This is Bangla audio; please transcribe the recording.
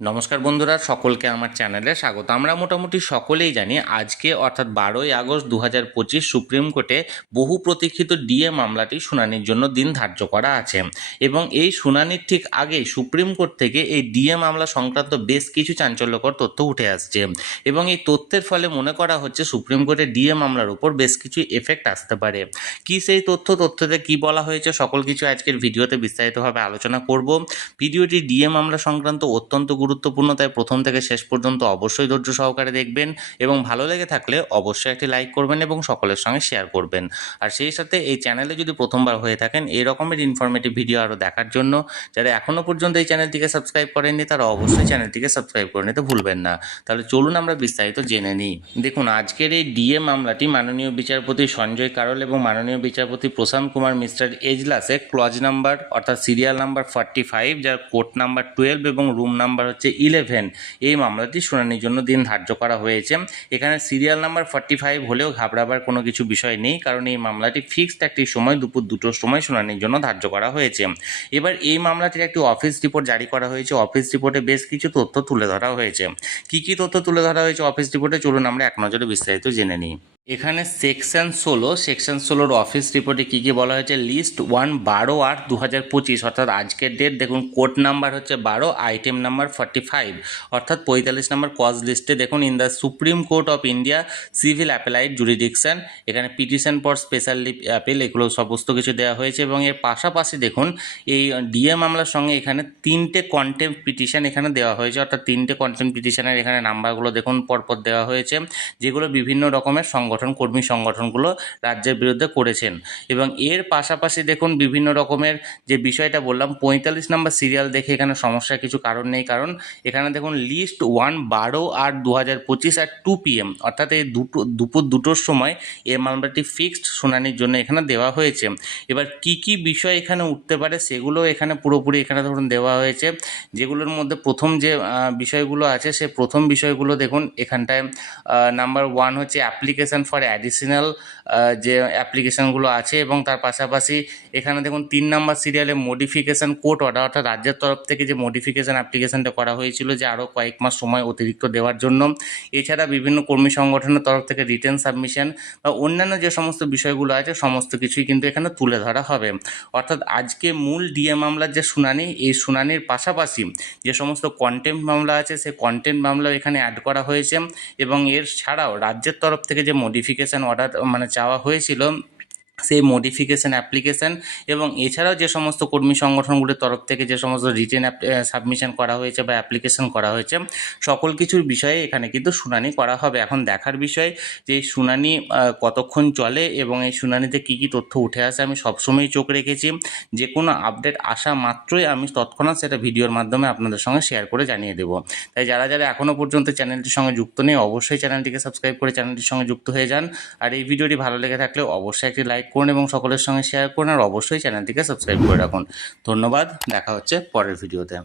নমস্কার বন্ধুরা, সকলকে আমার চ্যানেলে স্বাগত। আমরা মোটামুটি সকলেই জানি আজকে অর্থাৎ 12ই আগস্ট 2025 সুপ্রিম কোর্টে বহু প্রতীক্ষিত ডিএ মামলাটি শুনানির জন্য দিন ধার্য করা আছে এবং এই শুনানির ঠিক আগেই সুপ্রিম কোর্ট থেকে এই ডিএ মামলা সংক্রান্ত বেশ কিছু চাঞ্চল্যকর তথ্য উঠে আসছে এবং এই তথ্যের ফলে মনে করা হচ্ছে সুপ্রিম কোর্টে ডিএ মামলার উপর বেশ কিছু এফেক্ট আসতে পারে। কি সেই তথ্যতে কি বলা হয়েছে সকল কিছু আজকের ভিডিওতে বিস্তারিতভাবে আলোচনা করব। ভিডিওটি ডিএ মামলা সংক্রান্ত অত্যন্ত গুরুত্বপূর্ণ, তাই প্রথম থেকে শেষ পর্যন্ত অবশ্যই ধৈর্য সহকারে দেখবেন এবং ভালো লেগে থাকলে অবশ্যই একটি লাইক করবেন এবং সকলের সঙ্গে শেয়ার করবেন। আর সেই সাথে এই চ্যানেলে যদি প্রথমবার হয়ে থাকেন এই রকমের ইনফরমেটিভ ভিডিও আরও দেখার জন্য যারা এখনও পর্যন্ত এই চ্যানেলটিকে সাবস্ক্রাইব করেননি তারা অবশ্যই চ্যানেলটিকে সাবস্ক্রাইব করে নিতে ভুলবেন না। তাহলে চলুন আমরা বিস্তারিত জেনে নিই। দেখুন, আজকের এই ডিএ মামলাটি মাননীয় বিচারপতি সঞ্জয় কারোল এবং মাননীয় বিচারপতি প্রশান্ত কুমার মিস্টার এজলাসে ক্লজ নাম্বার অর্থাৎ সিরিয়াল নাম্বার 45, যার কোর্ট নাম্বার 12 এবং রুম নাম্বার হচ্ছে 11, এই মামলাটি শুনানির জন্য দিন ধার্য করা হয়েছে। এখানে সিরিয়াল নাম্বার 45 হলেও ঘাবড়াবার কোনো কিছু বিষয় নেই, কারণ এই মামলাটি ফিক্সড একটি সময় দুপুর 2টোর সময় শুনানির জন্য ধার্য করা হয়েছে। এবার এই মামলাটির একটি অফিস রিপোর্ট জারি করা হয়েছে। অফিস রিপোর্টে বেশ কিছু তথ্য তুলে ধরা হয়েছে। কি তথ্য তুলে ধরা হয়েছে অফিস রিপোর্টে, চলুন আমরা এক নজরে বিস্তারিত জেনে নিই। এখানে সেকশন 16 অফিস রিপোর্টে কী বলা হয়েছে, লিস্ট 1 12/8/2025 অর্থাৎ আজকের ডেট। দেখুন, কোর্ট নাম্বার হচ্ছে 12, আইটেম নাম্বার 45 অর্থাৎ 45 নম্বর কজ লিস্টে দেখুন, in the Supreme Court of India civil appellate jurisdiction, এখানে পিটিশন ফর স্পেশাল অ্যাপিল এগুলো সমস্ত কিছু দেওয়া হয়েছে। এবং এর পাশাপাশি দেখুন এই ডিএ মামলার সঙ্গে এখানে 3টে কন্টেম্প পিটিশন এখানে দেওয়া হয়েছে, অর্থাৎ 3টে কন্টেম্প পিটিশনের এখানে নাম্বারগুলো দেখুন পরপর দেওয়া হয়েছে, যেগুলো বিভিন্ন রকমের কর্মী সংগঠনগুলো রাজ্যের বিরুদ্ধে করেছেন। এবং এর পাশাপাশি দেখুন বিভিন্ন রকমের যে বিষয়টা বললাম 45 নম্বর সিরিয়াল দেখে এখানে সমস্যার কিছু কারণ নেই, কারণ এখানে দেখুন লিস্ট 1 12/8/2025 আর 2 PM অর্থাৎ এই দুপুর 2টোর সময় এই মামলাটি ফিক্সড শুনানির জন্য এখানে দেওয়া হয়েছে। এবার কি বিষয় এখানে উঠতে পারে সেগুলো এখানে পুরোপুরি এখানে ধরুন দেওয়া হয়েছে, যেগুলোর মধ্যে প্রথম যে বিষয়গুলো আছে সে প্রথম বিষয়গুলো দেখুন এখানটায় নাম্বার 1 হচ্ছে অ্যাপ্লিকেশন ফর অ্যাডিশনাল যে অ্যাপ্লিকেশানগুলো আছে, এবং তার পাশাপাশি এখানে দেখুন 3 নম্বর সিরিয়ালে মডিফিকেশান কোর্ট অর্ডার অর্থাৎ রাজ্যের তরফ থেকে যে মডিফিকেশান অ্যাপ্লিকেশানটা করা হয়েছিল যে আরও কয়েক মাস সময় অতিরিক্ত দেওয়ার জন্য। এছাড়া বিভিন্ন কর্মী সংগঠনের তরফ থেকে রিটেন সাবমিশন বা অন্যান্য যে সমস্ত বিষয়গুলো আছে সমস্ত কিছুই কিন্তু এখানে তুলে ধরা হবে। অর্থাৎ আজকে মূল ডিএ মামলার যে শুনানি, এই শুনানির পাশাপাশি যে সমস্ত কন্টেম্প মামলা আছে সেই কন্টেম্প মামলাও এখানে অ্যাড করা হয়েছে। এবং এর ছাড়াও রাজ্যের তরফ থেকে যে মডিফিকেশান অর্ডার চাওয়া হয়েছিল সেই মডিফিকেশান অ্যাপ্লিকেশান, এবং এছাড়াও যে সমস্ত কর্মী সংগঠনগুলির তরফ থেকে যে সমস্ত রিটেন সাবমিশন করা হয়েছে বা অ্যাপ্লিকেশান করা হয়েছে সকল কিছুর বিষয়ে এখানে কিন্তু শুনানি করা হবে। এখন দেখার বিষয় যে এই শুনানি কতক্ষণ চলে এবং এই শুনানিতে কী তথ্য উঠে আসে। আমি সবসময়ই চোখ রেখেছি, যে কোনো আপডেট আসা মাত্রই আমি তৎক্ষণাৎ সেটা ভিডিওর মাধ্যমে আপনাদের সঙ্গে শেয়ার করে জানিয়ে দেবো। তাই যারা এখনও পর্যন্ত চ্যানেলটির সঙ্গে যুক্ত নেই অবশ্যই চ্যানেলটিকে সাবস্ক্রাইব করে চ্যানেলটির সঙ্গে যুক্ত হয়ে যান। আর এই ভিডিওটি ভালো লেগে থাকলে অবশ্যই একটি লাইক করুন এবং সকলের সঙ্গে শেয়ার করুন, আর অবশ্যই চ্যানেলটিকে সাবস্ক্রাইব করে রাখুন। ধন্যবাদ, দেখা হচ্ছে পরের ভিডিওতে।